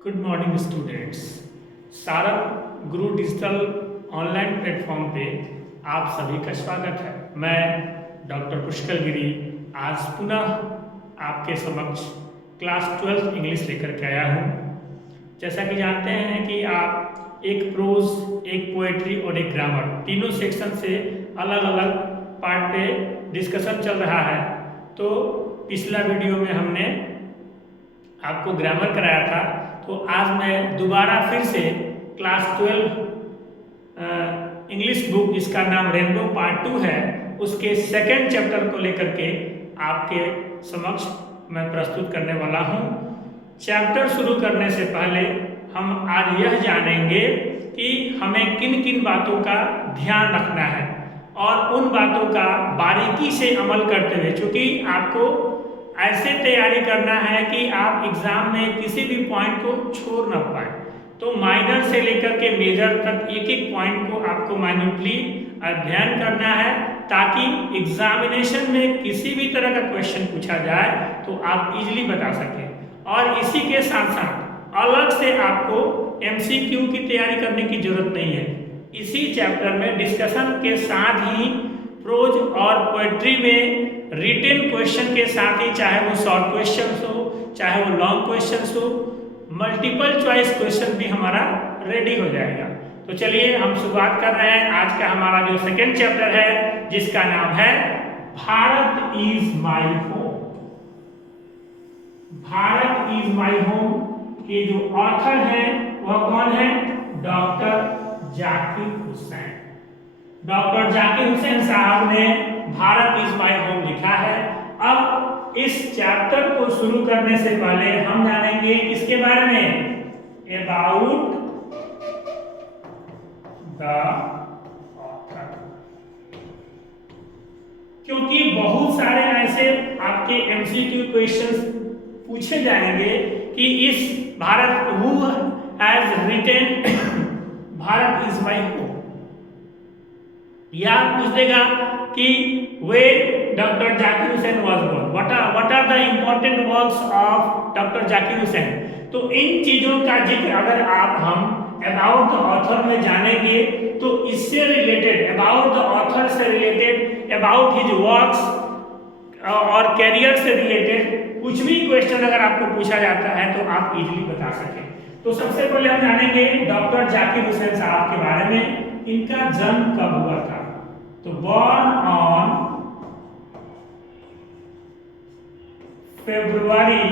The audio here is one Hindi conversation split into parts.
Good morning students. सारंग गुरु डिजिटल ऑनलाइन प्लेटफॉर्म पे आप सभी का स्वागत है। मैं डॉक्टर पुष्कर गिरी आज पुनः आपके समक्ष क्लास 12 इंग्लिश लेकर के आया हूँ। जैसा कि जानते हैं कि आप एक प्रोज, एक पोएट्री और एक ग्रामर तीनों सेक्शन से अलग अलग पार्ट पे डिस्कशन चल रहा है। तो पिछला वीडियो में हमने आपको ग्रामर कराया था, तो आज मैं दोबारा फिर से क्लास 12 इंग्लिश बुक जिसका नाम रेनबो पार्ट 2 है, उसके सेकेंड चैप्टर को लेकर के आपके समक्ष मैं प्रस्तुत करने वाला हूँ। चैप्टर शुरू करने से पहले हम आज यह जानेंगे कि हमें किन किन बातों का ध्यान रखना है और उन बातों का बारीकी से अमल करते हुए, क्योंकि आपको ऐसे तैयारी करना है कि आप एग्जाम में किसी भी पॉइंट को छोड़ ना पाए। तो माइनर से लेकर के मेजर तक एक एक पॉइंट को आपको माइन्यूटली अध्ययन करना है, ताकि एग्जामिनेशन में किसी भी तरह का क्वेश्चन पूछा जाए तो आप इजीली बता सकें। और इसी के साथ साथ अलग से आपको एमसीक्यू की तैयारी करने की जरूरत नहीं है। इसी चैप्टर में डिस्कशन के साथ ही प्रोज और पोएट्री में रिटन क्वेश्चन के साथ ही, चाहे वो शॉर्ट क्वेश्चन हो चाहे वो लॉन्ग क्वेश्चन हो, मल्टीपल चॉइस क्वेश्चन भी हमारा रेडी हो जाएगा। तो चलिए हम शुरुआत कर रहे हैं। आज का हमारा जो सेकेंड चैप्टर है जिसका नाम है Bharat is my home. Bharat is my home के जो ऑथर हैं वह कौन है? डॉक्टर जाकिर हुसैन। डॉक्टर जाकिर हुसैन साहब ने भारत इज माई होम लिखा है। अब इस चैप्टर को शुरू करने से पहले हम जानेंगे इसके बारे में, अबाउट द ऑथर, क्योंकि बहुत सारे ऐसे आपके एमसीक्यू क्वेश्चंस पूछे जाएंगे कि इस Bharat who has written Bharat is my home, या पूछ देगा कि where doctor Zakir Hussain was born, what are the important works of doctor Zakir Hussain. तो इन चीजों का जिक्र अगर हम अबाउट द ऑथर में जानेंगे तो इससे रिलेटेड, अबाउट द ऑथर से रिलेटेड, अबाउट हिज वर्क्स और कैरियर से रिलेटेड कुछ भी क्वेश्चन अगर आपको पूछा जाता है तो आप इजीली बता सकें। तो सबसे पहले हम जानेंगे डॉक्टर जाकिर हुसैन साहब के बारे में। इनका जन्म कब हुआ था? तो बॉर्न ऑन February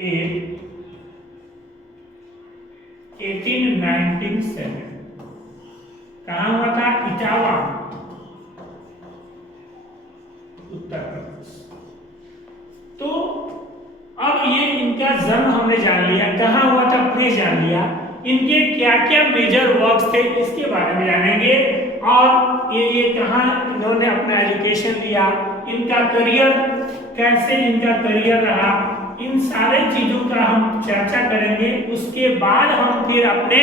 8, 1897। कहाँ हुआ था? इटावा, उत्तर प्रदेश। तो अब ये इनका जन्म हमने जान लिया, कहाँ हुआ था प्लीज जान लिया, इनके क्या क्या मेजर वर्क्स थे इसके बारे में जानेंगे, और ये कहाँ इन्होंने अपना एजुकेशन लिया, इनका करियर कैसे इनका करियर रहा, इन सारे चीजों का हम चर्चा करेंगे। उसके बाद हम फिर अपने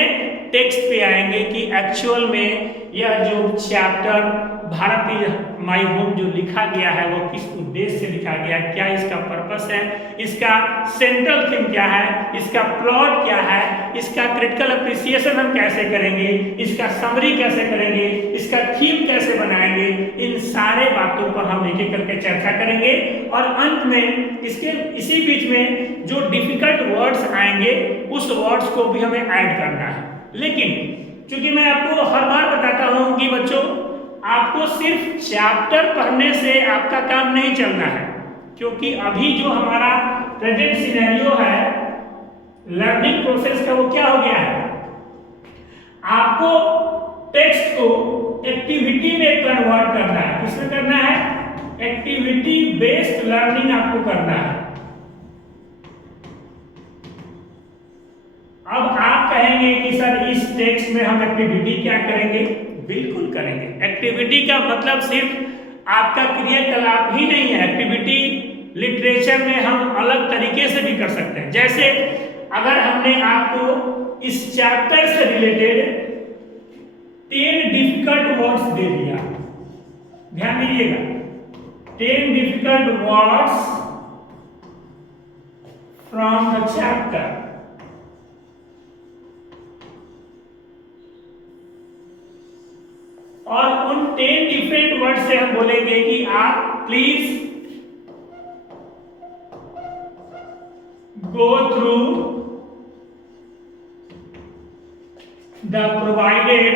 टेक्स्ट पे आएंगे कि एक्चुअल में यह जो chapter Bharat is my home जो लिखा गया है वो किस उद्देश्य से लिखा गया है, क्या इसका पर्पस है, इसका सेंट्रल थीम क्या है, इसका प्लॉट क्या है, इसका क्रिटिकल अप्रिसिएशन हम कैसे करेंगे, इसका समरी कैसे करेंगे, इसका थीम कैसे बनाएंगे, इन सारे बातों पर हम एक एक करके चर्चा करेंगे। और अंत में इसके इसी बीच में जो डिफिकल्ट वर्ड्स आएंगे उस वर्ड्स को भी हमें ऐड करना है। लेकिन क्योंकि मैं आपको हर बार बताता हूं कि बच्चों आपको सिर्फ चैप्टर पढ़ने से आपका काम नहीं चलना है, क्योंकि अभी जो हमारा प्रेजेंट सिनेरियो है लर्निंग प्रोसेस का, वो क्या हो गया है, आपको टेक्स्ट को एक्टिविटी में कन्वर्ट करना है। किसमें करना है? एक्टिविटी बेस्ड लर्निंग आपको करना है। अब आप कहेंगे कि सर इस टेक्स्ट में हम एक्टिविटी क्या करेंगे? बिल्कुल करेंगे। एक्टिविटी का मतलब सिर्फ आपका क्रियाकलाप ही नहीं है। एक्टिविटी लिटरेचर में हम अलग तरीके से भी कर सकते हैं। जैसे अगर हमने आपको इस चैप्टर से रिलेटेड 10 डिफिकल्ट वर्ड्स दे दिया, ध्यान दीजिएगा, 10 difficult words from the chapter. और उन 10 डिफरेंट वर्ड से हम बोलेंगे कि आप please go through the provided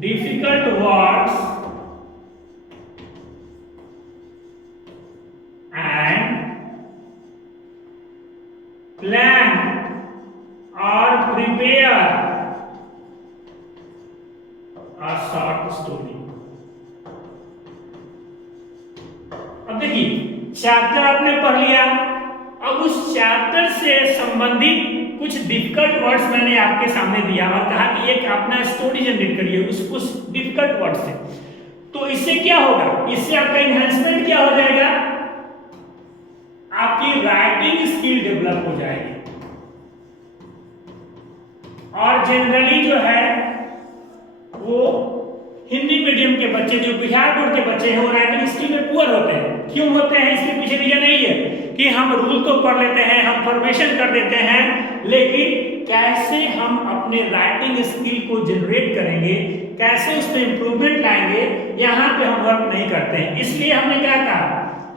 difficult words and plan or prepare a short story. अब देखिए चैप्टर आपने पढ़ लिया, अब उस चैप्टर से संबंधित कुछ डिफिकल्ट वर्ड्स मैंने आपके सामने दिया और कहा कि एक अपना स्टोरी जनरेट करिए उस डिफिकल्ट वर्ड से। तो इससे क्या होगा, इससे आपका इन्हांसमेंट क्या हो जाएगा, आपकी राइटिंग स्किल डेवलप हो जाएगी। और जनरली जो है वो हिंदी मीडियम के बच्चे जो बिहार बोर्ड के बच्चे हैं वो राइटिंग स्किल में पुअर होते हैं। क्यों होते हैं, इसके पीछे रीजन नहीं है कि हम रूल तो पढ़ लेते हैं, हम फॉर्मेशन कर देते हैं, लेकिन कैसे हम अपने राइटिंग स्किल को जनरेट करेंगे, कैसे उसमें इंप्रूवमेंट लाएंगे, यहाँ पे हम वर्क नहीं करते हैं। इसलिए हमने क्या कहा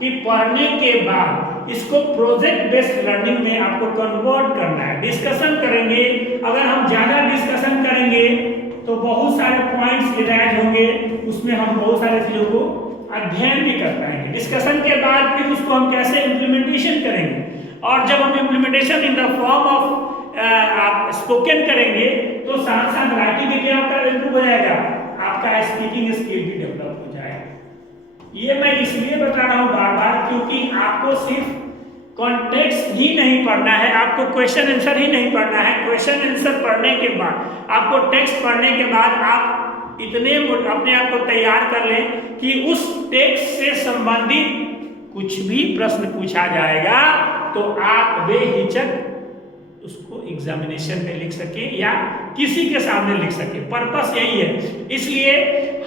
कि पढ़ने के बाद इसको प्रोजेक्ट बेस्ड लर्निंग में आपको कन्वर्ट करना है, डिस्कशन करेंगे। अगर हम ज्यादा डिस्कशन करेंगे तो बहुत सारे पॉइंट्स रिवाइज होंगे, उसमें हम बहुत सारे चीजों को अध्ययन भी कर पाएंगे। डिस्कशन के बाद फिर उसको हम कैसे इम्प्लीमेंटेशन करेंगे, और जब हम implementation in the form of आप स्पोकन करेंगे तो साथ साथ राइटिंग भी क्या आपका इम्प्रूव हो जाएगा, आपका स्पीकिंग स्किल भी डेवलप हो जाएगा। ये मैं इसलिए बता रहा हूँ बार बार क्योंकि आपको सिर्फ कॉन्टेक्स्ट ही नहीं पढ़ना है, आपको क्वेश्चन आंसर ही नहीं पढ़ना है। क्वेश्चन आंसर पढ़ने के बाद आपको टेक्स्ट पढ़ने के बाद आप इतने अपने आप को तैयार कर लें कि उस टेक्स्ट से संबंधित कुछ भी प्रश्न पूछा जाएगा तो आप बेहिचक उसको एग्जामिनेशन में लिख सके या किसी के सामने लिख सके। पर्पस यही है। इसलिए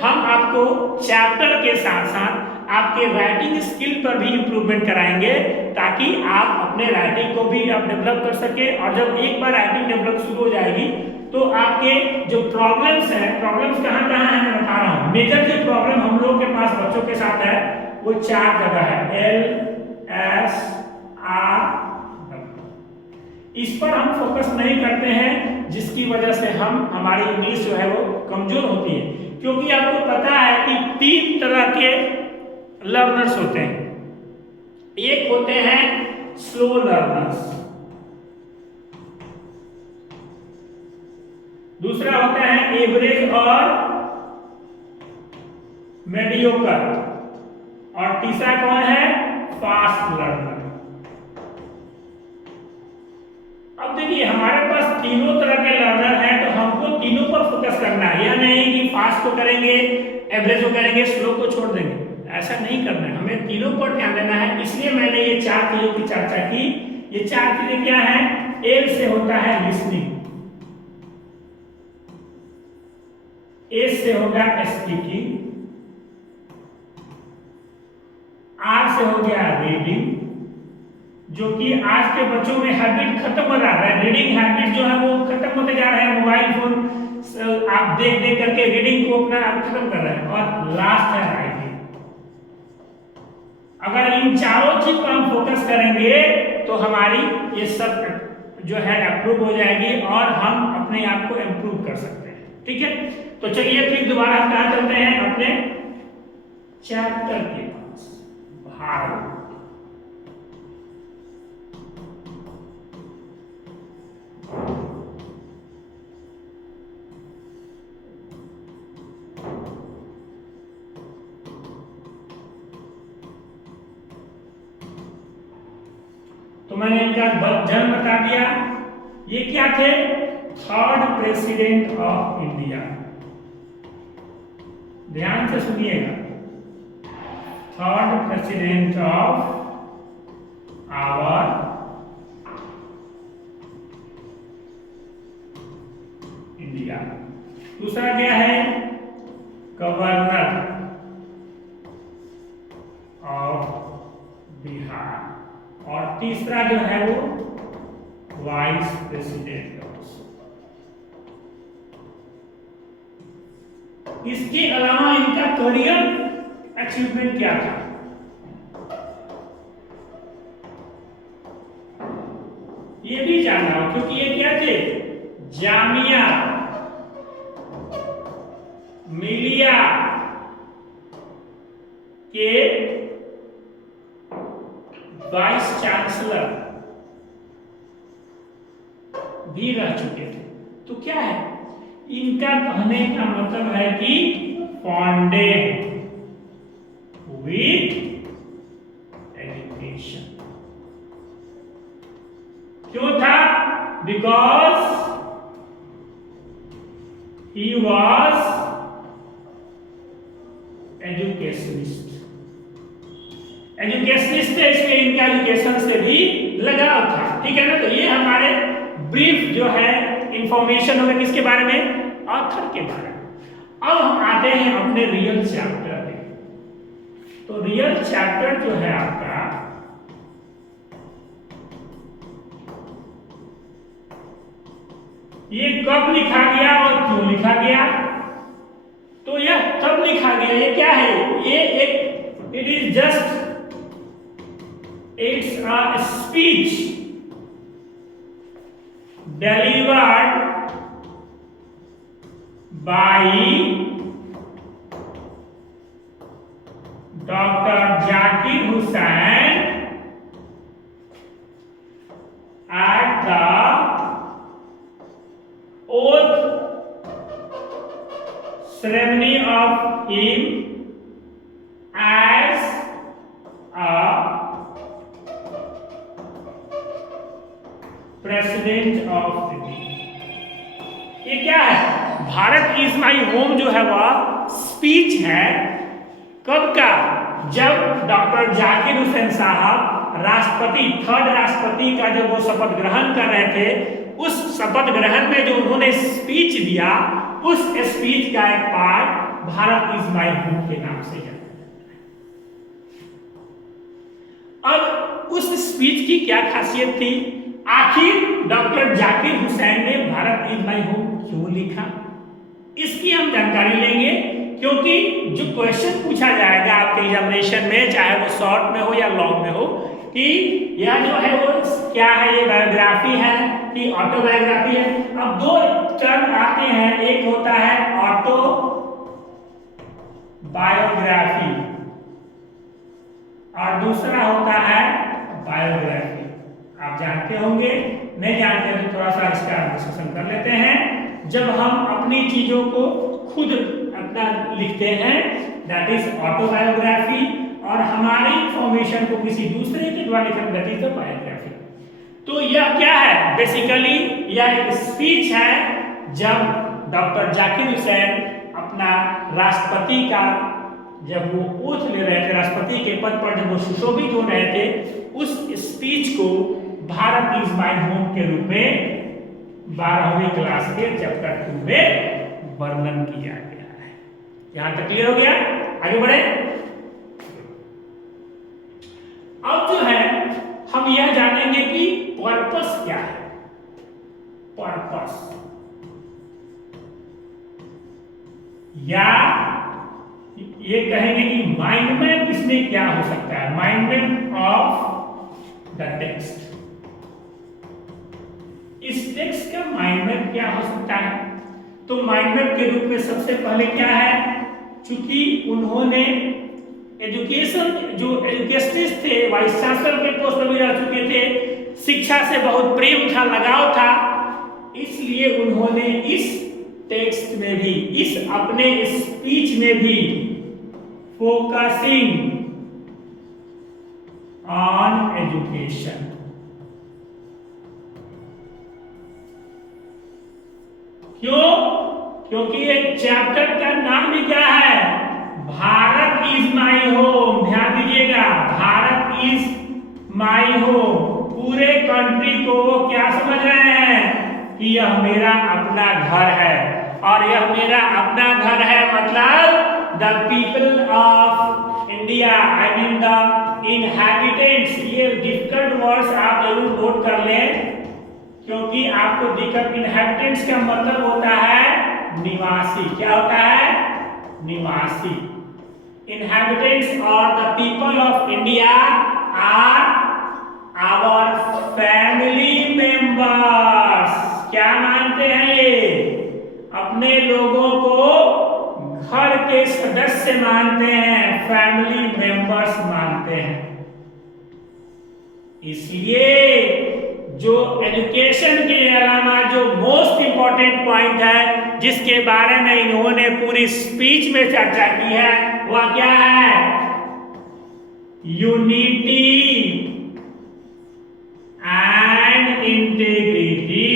हम आपको चैप्टर के साथ साथ आपके राइटिंग स्किल पर भी इम्प्रूवमेंट कराएंगे ताकि आप अपने राइटिंग को भी आप डेवलप कर सके। और जब एक बार राइटिंग डेवलप शुरू हो जाएगी तो आपके जो प्रॉब्लम्स हैं, प्रॉब्लम्स कहाँ कहाँ हैं मैं बता रहा हूँ। मेजर जो प्रॉब्लम हम लोग के पास बच्चों के साथ है वो 4 जगह है, LSR। इस पर हम फोकस नहीं करते हैं, जिसकी वजह से हमारी इंग्लिश जो है वो कमजोर होती है। क्योंकि आपको पता है कि 3 तरह के लर्नर्स होते हैं। एक होते हैं स्लो लर्नर्स, दूसरा होता है एवरेज और मीडियोकर, और तीसरा कौन है, फास्ट लर्नर। अब देखिए हमारे पास तीनों तरह के लर्नर हैं तो हमको तीनों पर फोकस करना है। यह नहीं कि फास्ट को करेंगे, एवरेज को करेंगे, स्लो को छोड़ देंगे, ऐसा नहीं करना है। हमें तीनों पर ध्यान देना है। इसलिए मैंने ये 4 चीजों की चर्चा की। ये 4 चीजें क्या है, एल से होता है लिसनिंग, एस से होगा स्पीकिंग, आर से हो गया रीडिंग, जो कि आज के बच्चों में हैबिट खत्म हो रहा है। रीडिंग हैबिट जो है वो खत्म होते जा रहे हैं। मोबाइल फोन आप देख देख करके रीडिंग को अपना आप खत्म कर रहे हैं। और लास्ट है राइटिंग। अगर इन चारों चीज पर हम फोकस करेंगे तो हमारी ये सब जो है अप्रूव हो जाएगी और हम अपने आप को इम्प्रूव कर सकते हैं। ठीक है, तो चलिए फिर दोबारा हम कहाँ चलते हैं, अपने चैप्टर के पास, भारत। तो मैंने इनका जन्म बता दिया। ये क्या थे, 3rd प्रेसिडेंट ऑफ इंडिया। ध्यान से सुनिएगा, 3rd president of our India. दूसरा क्या है, गवर्नर ऑफ बिहार। तीसरा जो है वो वाइस प्रेसिडेंट ऑफ सुपर। इसके अलावा इनका करियर अचीवमेंट क्या था? ये भी जानना हो, क्योंकि ये क्या थे? जामिया मिलिया के वाइस चांसलर भी रह चुके थे। तो क्या है इनका कहने का मतलब है कि फॉन्डेड विथ एजुकेशन। क्यों था? Because he was educationist. Educationist है, इसमें इनका एजुकेशन से भी लगाव था। ठीक है ना? तो ये हमारे ब्रीफ जो है इंफॉर्मेशन होगा किसके बारे में? ऑथर के बारे में। अब हम आते हैं अपने रियल चैप्टर में। तो रियल चैप्टर जो है आपका, ये कब लिखा गया और क्यों लिखा गया? तो यह कब लिखा गया? ये क्या है? ये एक it is just it's a speech delivered by Dr. Zakir Hussain at the oath ceremony of him as a president of India. ये क्या है? भारत इज माई होम जो है वह स्पीच है। कब का? जब डॉक्टर जाकिर हुसैन साहब राष्ट्रपति, थर्ड राष्ट्रपति का जब वो शपथ ग्रहण कर रहे थे, उस शपथ ग्रहण में जो उन्होंने स्पीच दिया, उस स्पीच का एक part Bharat is my home के नाम से जाना जाता है। अब उस स्पीच की क्या खासियत थी? आखिर डॉक्टर जाकिर हुसैन ने भारत इज माई होम क्यों लिखा? इसकी हम जानकारी लेंगे, क्योंकि जो क्वेश्चन पूछा जाएगा आपके एग्जामिनेशन में, चाहे वो शॉर्ट में हो या लॉन्ग में हो, कि यह जो है वो क्या है, ये बायोग्राफी है कि ऑटोबायोग्राफी है। अब दो टर्म आते हैं, एक होता है ऑटो बायोग्राफी और दूसरा होता है बायोग्राफी। आप जानते होंगे, नहीं जानते तो थोड़ा सा इसका डिस्कशन कर लेते हैं। जब हम अपनी चीजों को खुद अपना लिखते हैं, दैट इज ऑटोबायोग्राफी, और हमारी इंफॉर्मेशन को किसी दूसरे के द्वारा लिखना, दैट इज द बायोग्राफी। तो यह क्या है? बेसिकली यह एक स्पीच है जब डॉक्टर जाकिर हुसैन अपना राष्ट्रपति का, जब वो ओथ ले रहे थे, राष्ट्रपति के पद पर जब वो सुशोभित हो रहे थे, उस स्पीच को भारत इज माई होम के रूप में 12वीं क्लास के चैप्टर 2 में वर्णन किया गया है। यहां तक क्लियर हो गया? आगे बढ़े। अब जो है हम यह जानेंगे कि पर्पस क्या है। पर्पस या ये कहेंगे कि माइंड मैप इसमें क्या हो सकता है? Mind map of the text. इस टेक्स्ट का माइंड मैप क्या हो सकता है? तो माइंड मैप के रूप में सबसे पहले क्या है, चूंकि उन्होंने एजुकेशन, जो एजुकेशनिस्ट थे, वाइस चांसलर के पोस्ट पर भी रह चुके थे, शिक्षा से बहुत प्रेम था, लगाव था, इसलिए उन्होंने इस टेक्स्ट में भी, इस अपने स्पीच में भी फोकसिंग ऑन एजुकेशन। क्यों? क्योंकि एक चैप्टर का नाम भी क्या है? Bharat is my home. ध्यान दीजिएगा, भारत इज माई होम। पूरे कंट्री को वो क्या समझ रहे हैं कि यह मेरा अपना घर है, और यह मेरा अपना घर है मतलब the people of India, I mean the inhabitants, ये डिफिकल्ट वर्ड्स आप जरूर नोट कर लें क्योंकि आपको दिक्कत। इनहैबिटेंट्स का मतलब होता है निवासी। क्या होता है? निवासी। इनहैबिटेंट्स और the people of India are our family members. क्या मानते हैं ये? अपने लोगों को घर के सदस्य मानते हैं, फैमिली मेंबर्स मानते हैं। इसलिए जो एजुकेशन के अलावा जो मोस्ट इंपॉर्टेंट पॉइंट है जिसके बारे में इन्होंने पूरी स्पीच में चर्चा की है वह क्या है? Unity and integrity.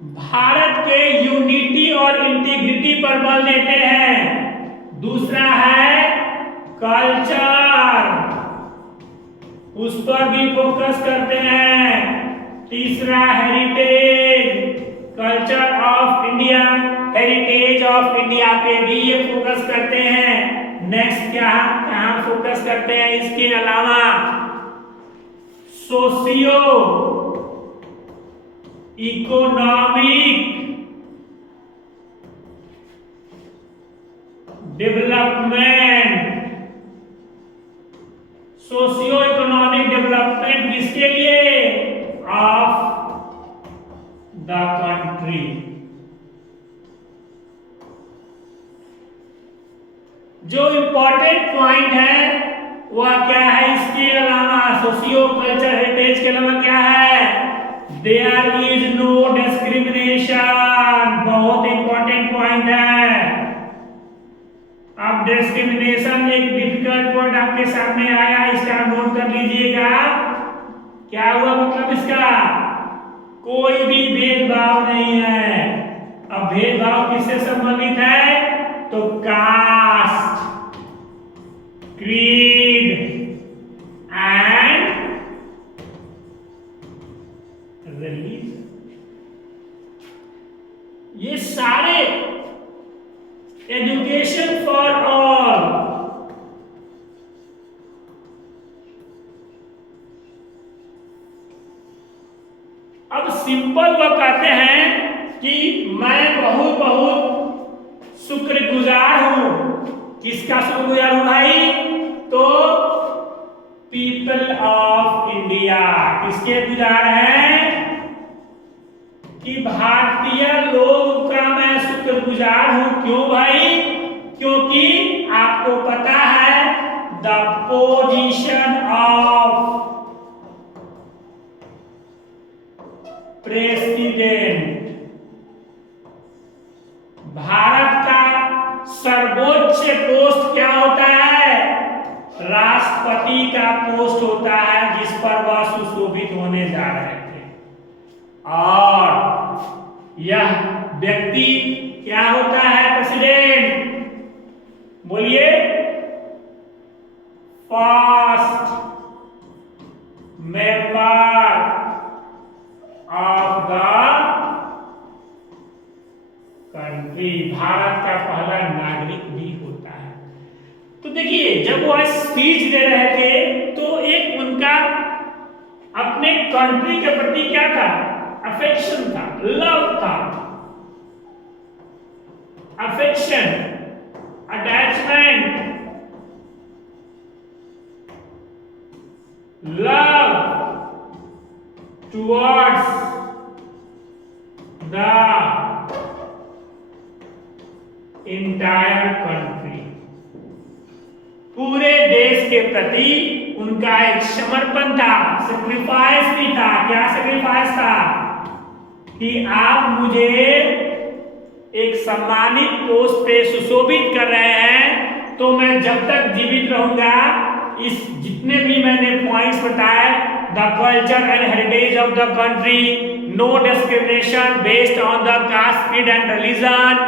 भारत के यूनिटी और इंटीग्रिटी पर बल देते हैं। दूसरा है कल्चर, उस पर भी फोकस करते हैं। तीसरा heritage, culture of India, heritage of India पे भी ये फोकस करते हैं। नेक्स्ट क्या कहाँ फोकस करते हैं? इसके अलावा socio economic development. Socio economic development किसके लिए? Of the country. जो इंपॉर्टेंट पॉइंट है वह क्या है? इसके अलावा सोशियो कल्चर हेरिटेज के अलावा क्या है? There is no discrimination. बहुत इंपॉर्टेंट पॉइंट है। अब डिस्क्रिमिनेशन एक डिफिकल्ट वर्ड आपके सामने आया, इसका नोट कर लीजिएगा। क्या हुआ मतलब इसका? कोई भी भेदभाव नहीं है। अब भेदभाव किससे संबंधित है? तो कास्ट, क्रीड एंड रिलीजन, ये सारे एजुकेशन फॉर ऑल। अब सिंपल वो कहते हैं कि मैं बहुत बहुत शुक्रगुजार हूं। किसका शुक्रगुजार हूं भाई? तो पीपल ऑफ इंडिया। किसके गुजार हैं? कि भारतीय लोग का मैं शुक्रगुजार हूं। क्यों भाई? क्योंकि आपको पता है the position of president, Bharat का सर्वोच्च पोस्ट क्या होता है? राष्ट्रपति का पोस्ट होता है, जिस पर वह सुशोभित होने जा रहे थे। और यह व्यक्ति क्या होता है? प्रेसिडेंट। बोलिए। First member of the country, Bharat का पहला नागरिक भी होता है। तो देखिए जब वो स्पीच दे रहे थे तो एक उनका अपने कंट्री के प्रति क्या था? अफेक्शन था, लव था। Affection, attachment, love towards the entire country, पूरे देश के प्रति उनका एक समर्पण था, सेक्रीफाइस भी था। क्या सेक्रीफाइस था? कि आप मुझे एक सम्मानित पोस्ट पे सुशोभित कर रहे हैं तो मैं जब तक जीवित रहूंगा इस जितने भी मैंने पॉइंट्स बताए, the culture and heritage of the country, no discrimination based on the caste, creed and religion,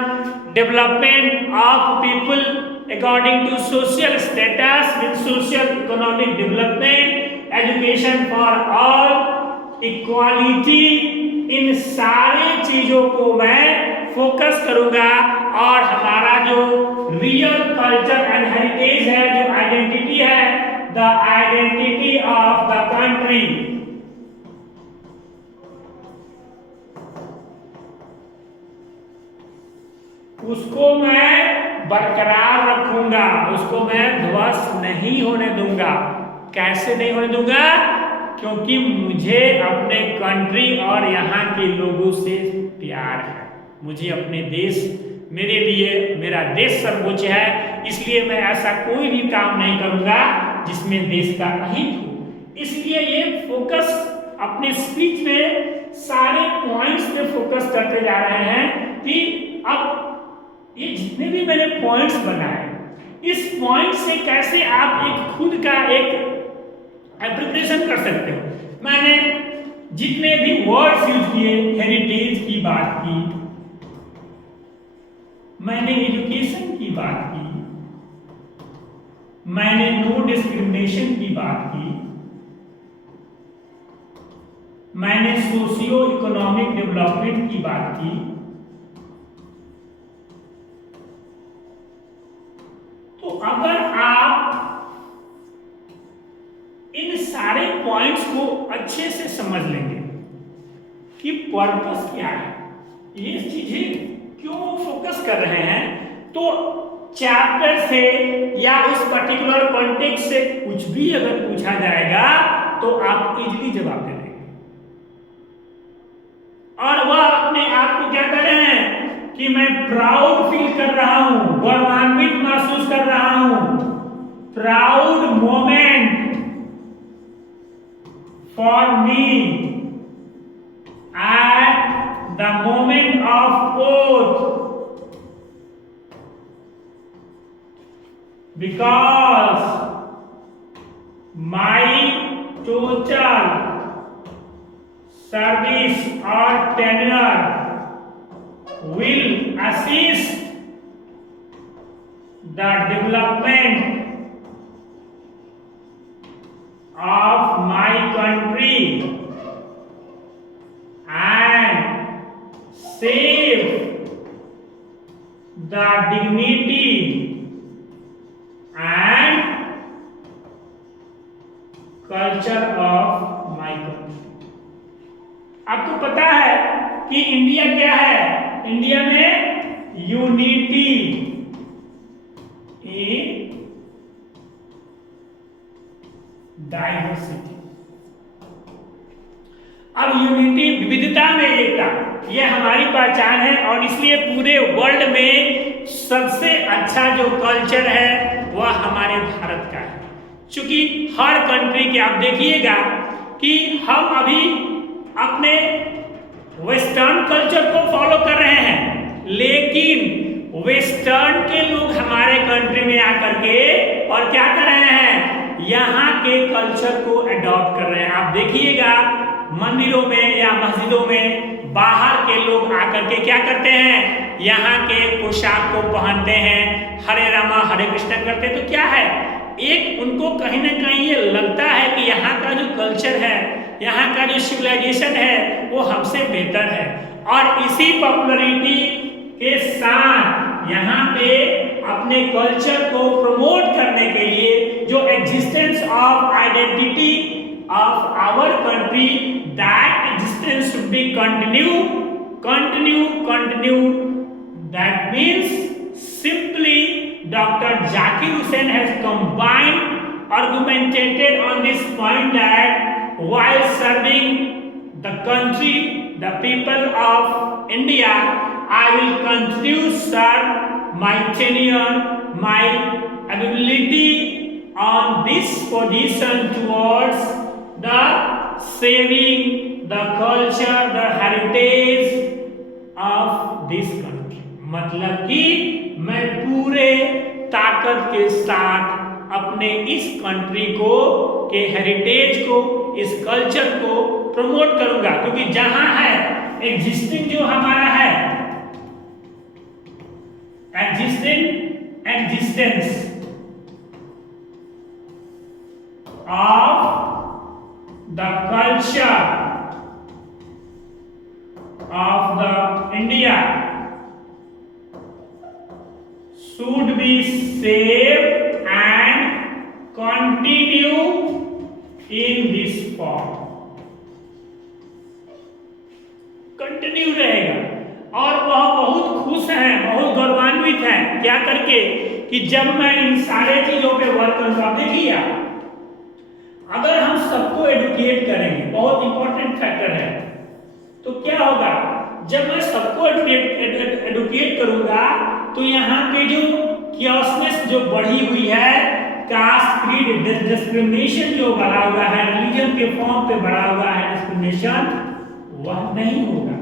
development of people according to social status with social economic development, education for all, equality, इन सारी चीजों को मैं फोकस करूंगा और हमारा जो रियल कल्चर एंड हेरिटेज है, जो आइडेंटिटी है, the identity of the country, उसको मैं बरकरार रखूंगा, उसको मैं ध्वस्त नहीं होने दूंगा। कैसे नहीं होने दूंगा? क्योंकि मुझे अपने कंट्री और यहाँ के लोगों से प्यार है। मुझे अपने देश, मेरे लिए मेरा देश सर्वोच्च है, इसलिए मैं ऐसा कोई भी काम नहीं करूंगा जिसमें देश का अहित हो। इसलिए ये फोकस अपने स्पीच में सारे पॉइंट्स पे फोकस करते जा रहे हैं कि अब ये जितने भी मैंने पॉइंट्स बनाए, इस पॉइंट से कैसे आप एक खुद का एक प्रिपरेशन कर सकते हो। मैंने जितने भी वर्ड्स यूज किए, हेरिटेज की बात की, मैंने एजुकेशन की बात की, मैंने नो डिस्क्रिमिनेशन की बात की, मैंने सोशियो इकोनॉमिक डेवलपमेंट की बात की। तो अगर आप इन सारे पॉइंट्स को अच्छे से समझ लेंगे कि पर्पस क्या है, ये चीजें क्यों फोकस कर रहे हैं, तो चैप्टर से या उस पर्टिकुलर कॉन्टेक्स्ट से कुछ भी अगर पूछा जाएगा तो आप इजीली जवाब दे देंगे। और वह अपने आप को क्या कर रहे हैं कि मैं प्राउड फील कर रहा हूं, गौरवान्वित महसूस कर रहा हूं, proud moment for me at the moment of oath, because my total service or tenure will assist the development of my country and save the dignity and culture of my country। आपको पता है कि इंडिया क्या है? इंडिया में यूनिटी इन डाइवर्सिटी। अब यूनिटी, विविधता में एकता, यह हमारी पहचान है और इसलिए पूरे वर्ल्ड में सबसे अच्छा जो कल्चर है वह हमारे भारत का है। क्योंकि हर कंट्री के आप देखिएगा कि हम अभी अपने वेस्टर्न कल्चर को फॉलो कर रहे हैं, लेकिन वेस्टर्न के लोग हमारे कंट्री में आकर के और क्या कर रहे हैं, यहाँ के कल्चर को अडॉप्ट कर रहे हैं। आप देखिएगा मंदिरों में या मस्जिदों में बाहर के लोग आकर के क्या करते हैं, यहाँ के पोशाक को पहनते हैं, हरे रामा हरे कृष्ण करते हैं। तो क्या है, एक उनको कहीं ना कहीं ये लगता है कि यहाँ का जो कल्चर है, यहाँ का जो सिविलाइजेशन है वो हमसे बेहतर है। और इसी पॉपुलैरिटी के साथ यहाँ पे अपने कल्चर को प्रमोट करने के लिए जो existence of identity of our country, that existence should be continue. That means simply Dr. Zakir Hussain has combined, argumentated on this point that while serving the country, the people of India, I will continue to serve my tenure, my ability on this position towards the saving the culture, the heritage of this country। मतलब कि मैं पूरे ताकत के साथ अपने इस कंट्री को के हेरिटेज को, इस कल्चर को प्रमोट करूंगा। क्योंकि जहां है एग्जिस्टिंग जो हमारा है existence of the culture of the India should be saved and continue in this form, continue रहेगा। और वह बहुत खुश हैं, बहुत गौरवान्वित हैं क्या करके कि जब मैं इन सारे चीजों पे वर्क करूंगा। देखिए अगर हम सबको एडुकेट करेंगे, बहुत इंपॉर्टेंट फैक्टर है, तो क्या होगा, जब मैं सबको एडुकेट करूंगा तो यहाँ पे जो क्योसनेस जो बढ़ी हुई है, कास्ट क्रीड डिस्क्रिमिनेशन जो बढ़ा हुआ है, रिलीजन के फॉर्म पे बढ़ा हुआ है डिस्क्रिमिनेशन, वह नहीं होगा।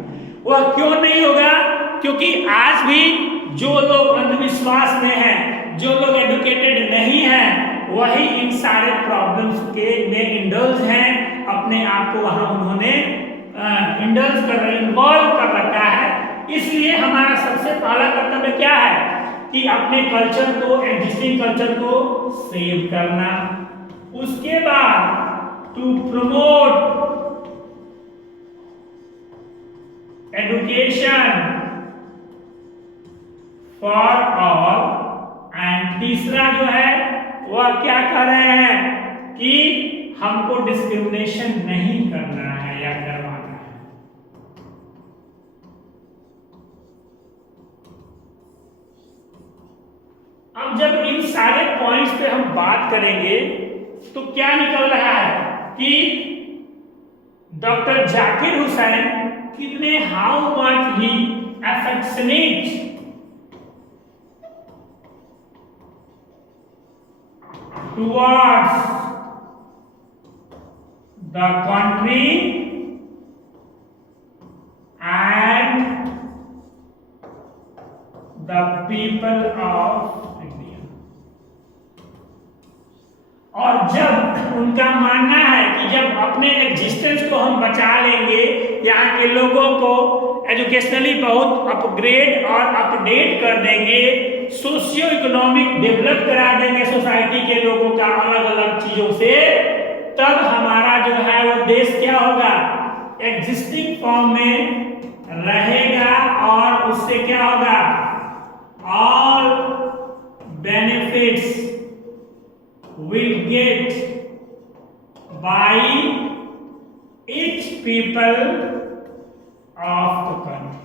वह क्यों नहीं होगा? क्योंकि आज भी जो लोग अंधविश्वास में हैं, जो लोग एडुकेटेड नहीं हैं, वही इन सारे प्रॉब्लम्स के में इंडल्ज हैं, अपने आप को वहां उन्होंने इंडल्ज कर रहे, इन्वॉल्व कर रखा है। इसलिए हमारा सबसे पहला कर्तव्य क्या है कि अपने कल्चर को, एग्जिस्टिंग कल्चर को सेव करना। उसके बाद to promote education for all, and तीसरा जो है वह क्या कर रहे हैं कि हमको डिस्क्रिमिनेशन नहीं करना है या करवाना है। अब जब इन सारे पॉइंट्स पे हम बात करेंगे तो क्या निकल रहा है कि डॉक्टर जाकिर हुसैन कितने, how much he affectionate towards the country and the people of India। और जब उनका मानना है कि जब अपने एग्जिस्टेंस को हम बचा लेंगे, यहाँ के लोगों को एजुकेशनली बहुत अपग्रेड और अपडेट कर देंगे, सोशियो इकोनॉमिक डेवलप करा देंगे सोसाइटी के लोगों का अलग अलग चीजों से, तब हमारा जो है वो देश क्या होगा, एग्जिस्टिंग फॉर्म में रहेगा। और उससे क्या होगा, all benefits will get by each people of the country.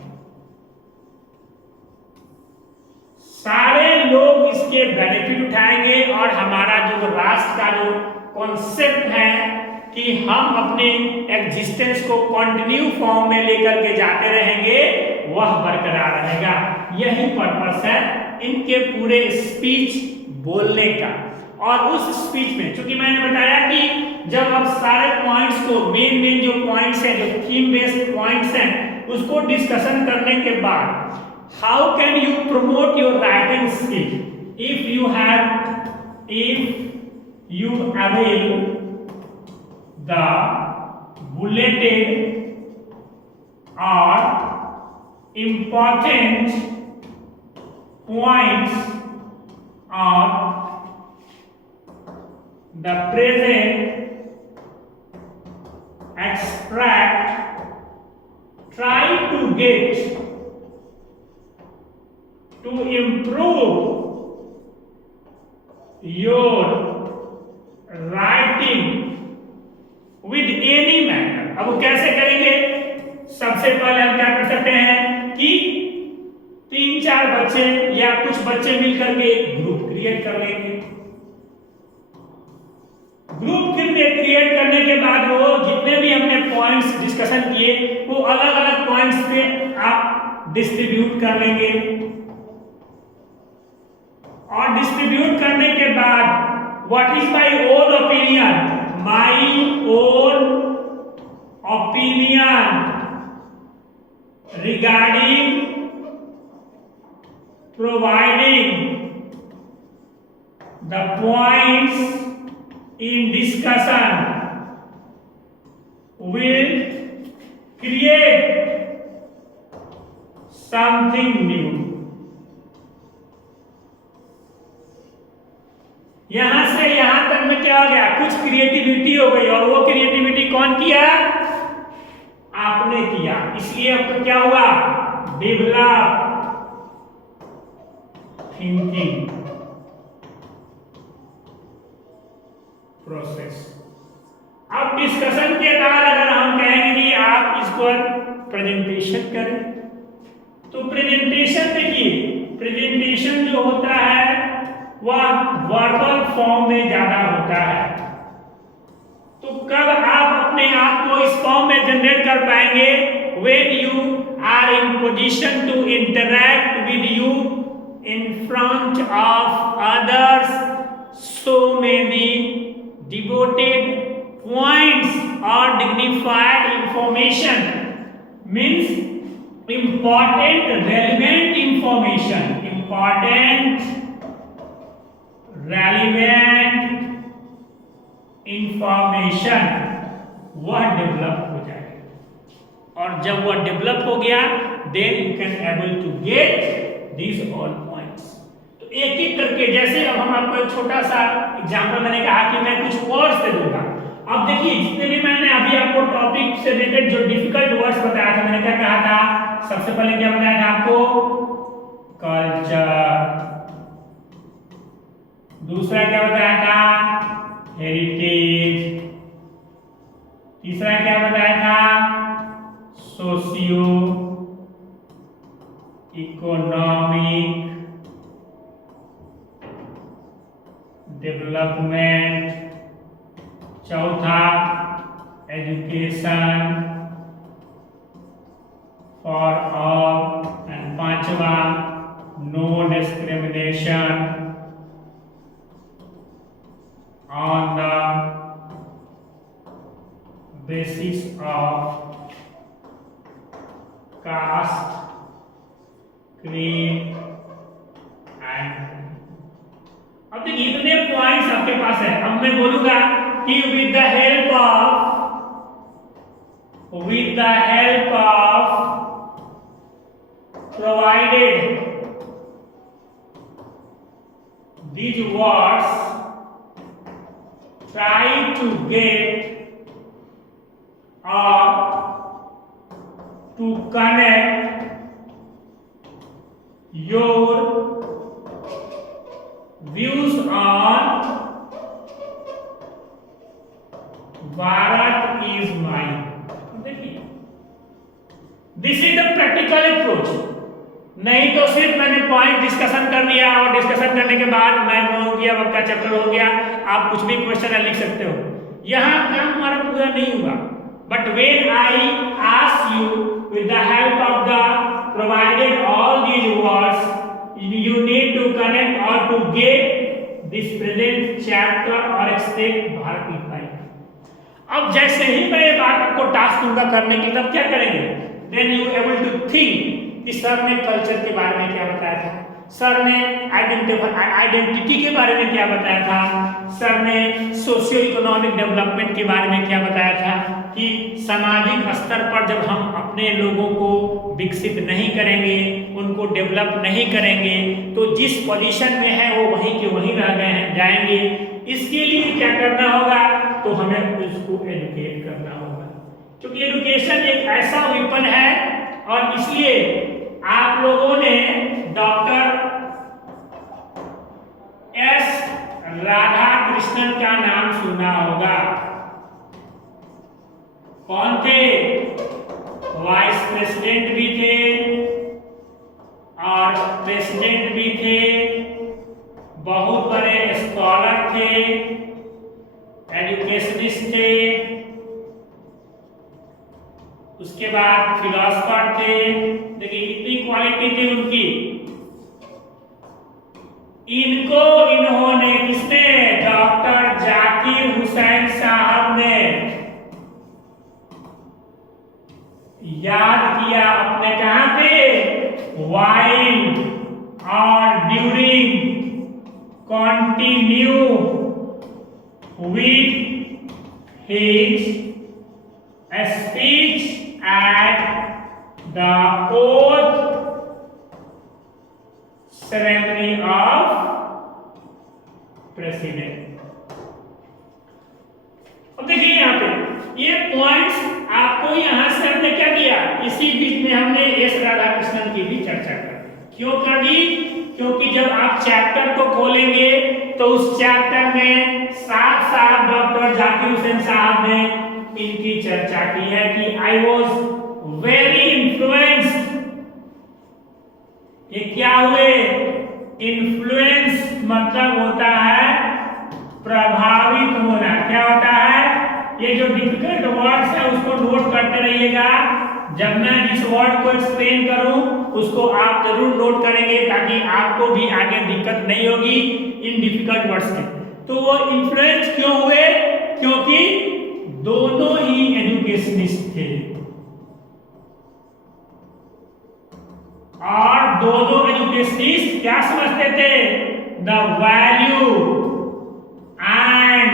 सारे लोग इसके बेनिफिट उठाएंगे और हमारा जो राष्ट्र का जो कॉन्सेप्ट है कि हम अपने एग्जिस्टेंस को कंटिन्यू फॉर्म में लेकर के जाते रहेंगे, वह बरकरार रहेगा। यही पर्पस है इनके पूरे स्पीच बोलने का। और उस स्पीच में चूंकि मैंने बताया कि जब आप सारे पॉइंट्स को, मेन जो पॉइंट्स हैं, जो थीम बेस्ड पॉइंट्स हैं, उसको डिस्कशन करने के बाद how can you promote your writing skill if you avail the bulleted or important points of the present extract, try to get to improve your writing with any manner। अब वो कैसे करेंगे? सबसे पहले हम क्या कर सकते हैं कि 3-4 बच्चे या कुछ बच्चे मिलकर के एक ग्रुप क्रिएट कर लेंगे। ग्रुप क्रिएट करने के बाद वो जितने भी हमने पॉइंट्स डिस्कशन किए, वो अलग अलग पॉइंट्स पे आप डिस्ट्रीब्यूट कर लेंगे। और डिस्ट्रीब्यूट करने के बाद what is my own opinion, my own opinion regarding providing the points in discussion will create something new। यहां से यहां तक में क्या हो गया, कुछ क्रिएटिविटी हो गई। और वो क्रिएटिविटी कौन किया? आपने किया। इसलिए आपको क्या हुआ, डेवलप थिंकिंग प्रोसेस। अब डिस्कशन के बाद अगर हम कहेंगे कि आप इस पर प्रेजेंटेशन करें, तो प्रेजेंटेशन देखिए, प्रेजेंटेशन जो होता है वह वर्बल फॉर्म में ज्यादा होता है। तो कब आप अपने आप को इस फॉर्म में जनरेट कर पाएंगे? when you are in position to interact with you in front of others, so maybe devoted points or dignified information means important relevant information, important relevant information वह डेवलप हो जाएगा। और जब वह डेवलप हो गया then you can able to get this all points. तो एक एक करके, जैसे अब हम आपको एक छोटा सा एग्जांपल, मैंने कहा कि मैं कुछ वर्ड्स दे दूंगा। अब देखिए, जितने भी मैंने अभी आपको टॉपिक से रिलेटेड जो डिफिकल्ट वर्ड्स बताया था, मैंने क्या कहा था? सबसे पहले क्या बताया था आपको? कल्चर। दूसरा क्या बताया था? हेरिटेज। तीसरा क्या बताया था? Socio economic development. चौथा एजुकेशन फॉर ऑल। एंड पांचवा no discrimination on the basis of caste, creed and। अब देखिए इतने पॉइंट्स आपके पास है। अब मैं बोलूंगा कि with the help of provided these words, try to get or to connect your views on Bharat is mine। देखिए, this is the practical approach. नहीं तो सिर्फ मैंने पॉइंट डिस्कशन कर लिया और डिस्कशन करने के बाद मैं हो गया, आपका चैप्टर हो गया, आप कुछ भी क्वेश्चन लिख सकते हो। यहाँ काम हमारा पूरा नहीं हुआ। But when I ask you with the help of the provided all these words, you need to connect or to get this present chapter or extract Bharat is mine। अब जैसे ही मैं ये बात आपको टास्क दूंगा करने के लिए, तब क्या करेंगे? Then you able to think कि सर ने कल्चर के बारे में क्या बताया था, सर ने आइडेंटिटी के बारे में क्या बताया था, सर ने सोशियो इकोनॉमिक डेवलपमेंट के बारे में क्या बताया था, कि सामाजिक स्तर पर जब हम अपने लोगों को विकसित नहीं करेंगे, उनको डेवलप नहीं करेंगे, तो जिस पोजीशन में है वो वहीं के वहीं रह गए हैं जाएंगे। इसके लिए क्या करना होगा? तो हमें उसको एजुकेट करना होगा, क्योंकि एजुकेशन एक ऐसा वेपन है। और इसलिए आप लोगों ने डॉक्टर एस राधाकृष्णन का नाम सुना होगा। कौन थे? वाइस प्रेसिडेंट भी थे और प्रेसिडेंट भी थे, बहुत बड़े स्कॉलर थे, एजुकेशनिस्ट थे, उसके बाद फिलोसफर थे। देखिए इतनी क्वालिटी थी उनकी। इन्होंने किसने? डॉक्टर जाकिर हुसैन साहब ने याद किया अपने कहां पे? वाइल और during continue with his speech at the oath ceremony of president. अब देखिए यहाँ पे ये पॉइंट्स आपको यहाँ से हमने क्या किया, इसी बीच में हमने एस राधाकृष्णन की भी चर्चा कर। क्यों कर दी? क्योंकि जब आप तो उस चैप्टर में साफ साफ डॉक्टर जाकिर हुसैन साहब ने इनकी चर्चा की है कि आई वॉज वेरी इन्फ्लुएंस्ड। ये क्या हुए? इन्फ्लुएंस मतलब होता है प्रभावित होना। क्या होता है? ये जो डिफिकल्ट वर्ड्स है उसको नोट करते रहिएगा। जब मैं जिस वर्ड को एक्सप्लेन करूं उसको आप जरूर नोट करेंगे ताकि आपको भी आगे दिक्कत नहीं होगी इन डिफिकल्ट वर्ड्स में। तो वो इन्फ्लुएंस क्यों हुए? क्योंकि दोनों ही एजुकेशनिस्ट थे और दोनों एजुकेशनिस्ट क्या समझते थे? The value and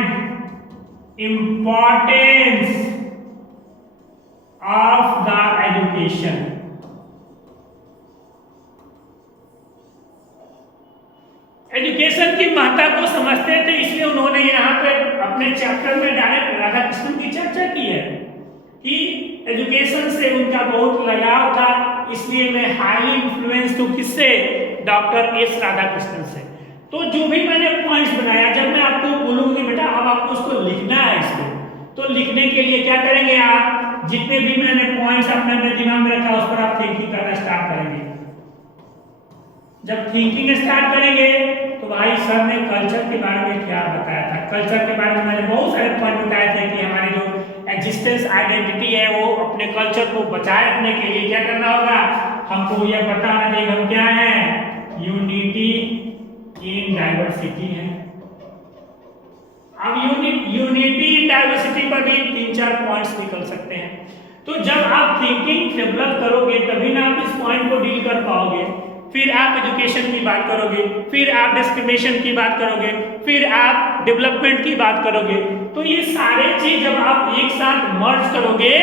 importance of the education. Education की महत्ता को समझते थे, इसलिए उन्होंने यहाँ पे अपने चैप्टर में डायरेक्ट राधा कृष्णन की चर्चा की है कि एजुकेशन से उनका बहुत लगाव था, इसलिए मैं हाईली इन्फ्लुएंस्ड हूँ। किससे? डॉक्टर एस राधा कृष्णन से। तो जो भी मैंने पॉइंट्स बनाया, जब मैं आपको बोलूंगी बेटा अब आपको उसको लिखना है इसको, तो लिखने के लिए क्या करेंगे आप? जितने भी मैंने पॉइंट्स अपने दिमाग में रखा उस पर आप थिंकिंग करना स्टार्ट करेंगे। जब थिंकिंग स्टार्ट करेंगे तो भाई सर ने कल्चर के बारे में क्या बताया था? कल्चर के बारे में मैंने बहुत सारे पॉइंट बताए थे कि हमारी जो एग्जिस्टेंस आइडेंटिटी है वो अपने कल्चर को बचाए रखने के लिए क्या करना होगा? हमको यह बताना चाहिए हम क्या है? यूनिटी इन डाइवर्सिटी है। अब यूनिटी इन डाइवर्सिटी पर भी 3-4 पॉइंट्स निकल सकते हैं। तो जब आप थिंकिंग डेवलप करोगे तभी ना आप इस पॉइंट को डील कर पाओगे। फिर आप एजुकेशन की बात करोगे, फिर आप डिस्क्रिमिनेशन की बात करोगे, फिर आप डेवलपमेंट की बात करोगे। तो ये सारे चीज जब आप एक साथ मर्ज करोगे,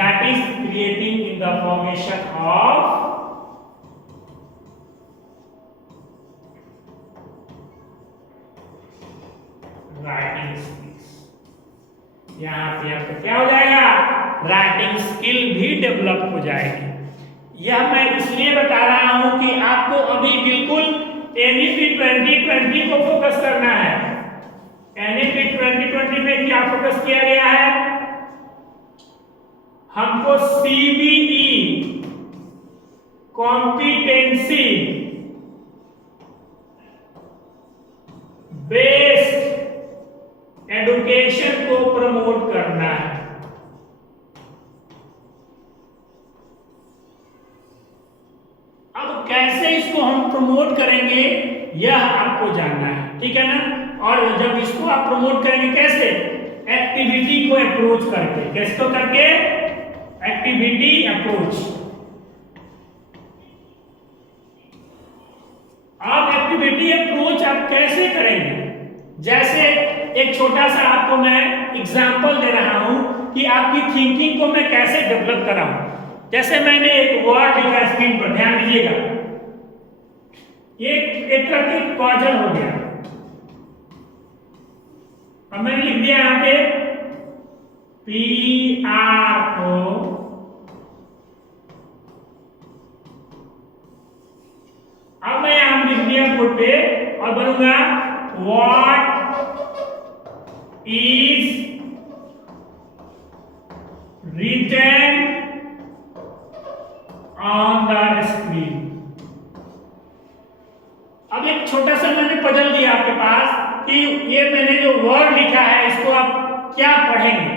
that is creating in the formation of writing skills. यहां पे आपको क्या हो जाएगा? राइटिंग स्किल भी डेवलप हो जाएगी। यह मैं इसलिए बता रहा हूं कि आपको अभी बिल्कुल एनईपी 2020 को फोकस करना है। एनईपी 2020 में क्या फोकस किया गया है? हमको सीबीई कॉम्पिटेंसी बेस्ड एजुकेशन को प्रमोट करना है। अब कैसे इसको हम प्रमोट करेंगे यह आपको जानना है, ठीक है ना? और जब इसको आप प्रमोट करेंगे कैसे? एक्टिविटी को अप्रोच करके। कैसे करके? Activity approach. आप एक्टिविटी अप्रोच आप कैसे करेंगे? जैसे एक छोटा सा आपको मैं एग्जांपल दे रहा हूं कि आपकी थिंकिंग को मैं कैसे डेवलप कर रहा हूं। जैसे मैंने एक वर्ड लिखा स्क्रीन पर, ध्यान दीजिएगा। ये एक तरह की कॉजल हो गया। अब मैंने लिख दिया यहां पे PRO, अब मैं यहां लिख दिया बोर्ड पे और बनूंगा what is written on the screen। अब एक छोटा सा मैंने पजल दिया आपके पास कि ये मैंने जो वर्ड लिखा है इसको आप क्या पढ़ेंगे,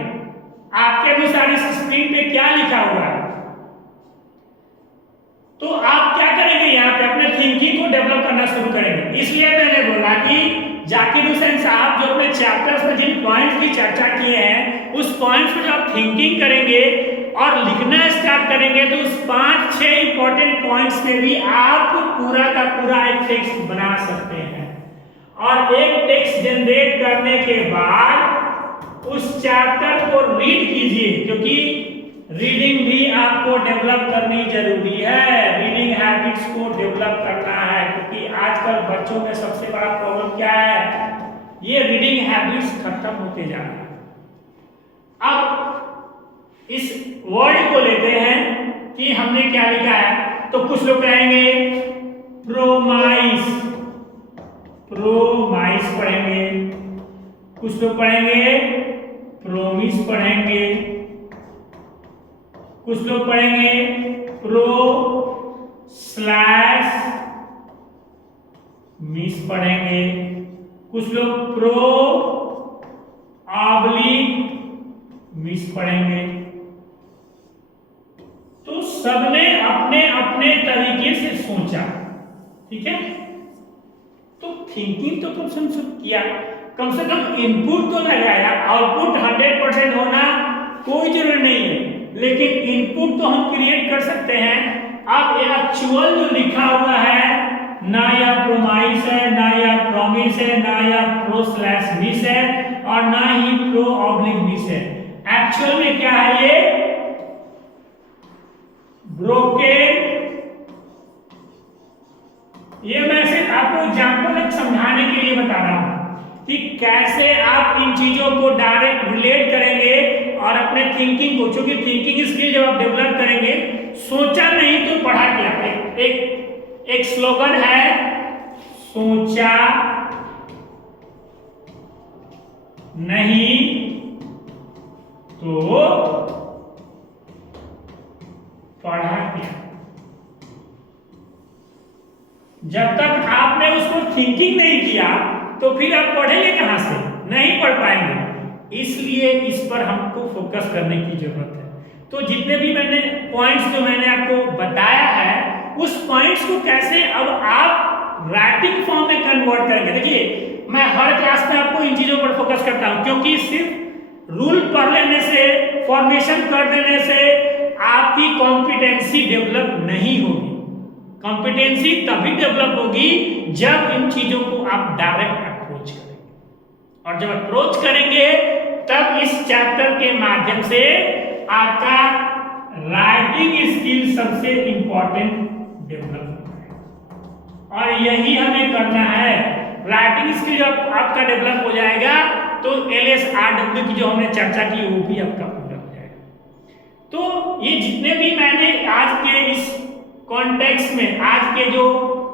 आपके अनुसार इस स्क्रीन पे क्या लिखा हुआ है। तो आप क्या करेंगे? यहाँ पे अपने थिंकिंग को डेवलप करना शुरू करेंगे। इसलिए मैंने बोला कि जाकिर हुसैन साहब जो अपने चैप्टर्स में जिन पॉइंट्स की चर्चा किए हैं उस पॉइंट्स पर आप थिंकिंग करेंगे और लिखना स्टार्ट करेंगे तो उस 5-6 इंपॉर्टेंट पॉइंट्स में भी आप पूरा का पूरा एक टेक्स्ट बना सकते हैं। और एक टेक्स्ट जनरेट करने के बाद उस चैप्टर को रीड कीजिए, क्योंकि रीडिंग भी आपको डेवलप करनी जरूरी है। रीडिंग हैबिट्स को डेवलप करना है, क्योंकि आजकल बच्चों में सबसे बड़ा प्रॉब्लम क्या है? ये रीडिंग हैबिट्स खत्म होते जा रही है। अब इस वर्ड को लेते हैं कि हमने क्या लिखा है, तो कुछ लोग कहेंगे प्रोमाइस। प्रोमाइस प्रोमाइस पढ़ेंगे, कुछ लोग पढ़ेंगे प्रोमिस पढ़ेंगे, कुछ लोग पढ़ेंगे प्रो स्लैश मिस पढ़ेंगे, कुछ लोग प्रो ऑब्लिक मिस पढ़ेंगे। तो सबने अपने अपने तरीके से सोचा, ठीक है। तो थिंकिंग तो कम से कम किया, कम से कम इनपुट तो लगाया। आउटपुट 100% होना कोई जरूरी नहीं है, लेकिन इनपुट तो हम क्रिएट कर सकते हैं। अब एक्चुअल जो लिखा हुआ है, ना या प्रोमाइस है, ना या प्रॉमिस है, ना या प्रो स्लैश मिस है, और ना ही प्रो ऑब्लिक मिस है। एक्चुअल में क्या है? ये ब्रोकन। ये मैं सिर्फ आपको एग्जाम्पल समझाने के लिए बता रहा हूं कि कैसे आप इन चीजों को डायरेक्ट रिलेट करेंगे और अपने थिंकिंग को, क्योंकि थिंकिंग स्किल जब आप डेवलप करेंगे, सोचा नहीं तो पढ़ा क्या। एक स्लोगन है, सोचा नहीं तो पढ़ा क्या। जब तक आपने उसको थिंकिंग नहीं किया तो फिर आप पढ़ेंगे कहां से? नहीं पढ़ पाएंगे। इसलिए इस पर हमको फोकस करने की जरूरत है। तो जितने भी मैंने पॉइंट्स जो मैंने आपको बताया है, उस पॉइंट्स को कैसे अब आप राइटिंग फॉर्म में कन्वर्ट करेंगे। देखिए, मैं हर क्लास में आपको इन चीजों पर फोकस करता हूं, क्योंकि सिर्फ रूल पढ़ लेने से, फॉर्मेशन कर देने से आपकी कॉम्पिटेंसी डेवलप नहीं होगी। कॉम्पिटेंसी तभी डेवलप होगी जब इन चीजों को आप डायरेक्ट अप्रोच करेंगे, और जब अप्रोच करेंगे तब इस चैप्टर के माध्यम से आपका राइटिंग स्किल सबसे इंपॉर्टेंट डेवलप होता है। और यही हमें करना है। राइटिंग स्किल जब आपका डेवलप हो जाएगा तो LSRW की जो हमने चर्चा की वो भी आपका पूरा हो जाएगा। तो ये जितने भी मैंने आज के इस कॉन्टेक्स्ट में, आज के जो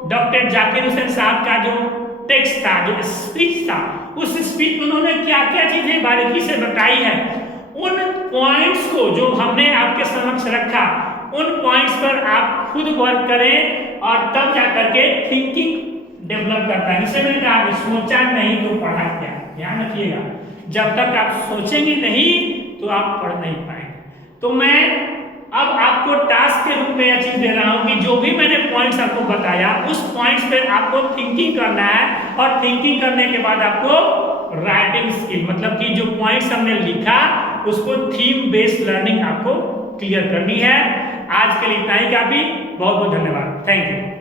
डॉक्टर जाकिर हुसैन साहब का जो टेक्स्ट था, जो स्पीच था, उस स्पीच में उन्होंने क्या क्या चीजें बारीकी से बताई है, उन पॉइंट्स को जो हमने आपके समक्ष रखा, उन पॉइंट्स पर आप खुद वर्क करें और तब जा करके थिंकिंग डेवलप करता है। इसे मैंने कहा सोचा नहीं तो पढ़ा क्या। ध्यान रखिएगा, जब तक आप सोचेंगे नहीं तो आप पढ़ नहीं पाएंगे। तो मैं अब आपको टास्क के रूप में यह चीज दे रहा हूं कि जो भी मैंने पॉइंट्स आपको बताया, उस पॉइंट्स पे आपको थिंकिंग करना है, और थिंकिंग करने के बाद आपको राइटिंग स्किल, मतलब कि जो पॉइंट्स हमने लिखा उसको थीम बेस्ड लर्निंग आपको क्लियर करनी है। आज के लिए इतना ही काफी। बहुत बहुत धन्यवाद। Thank you.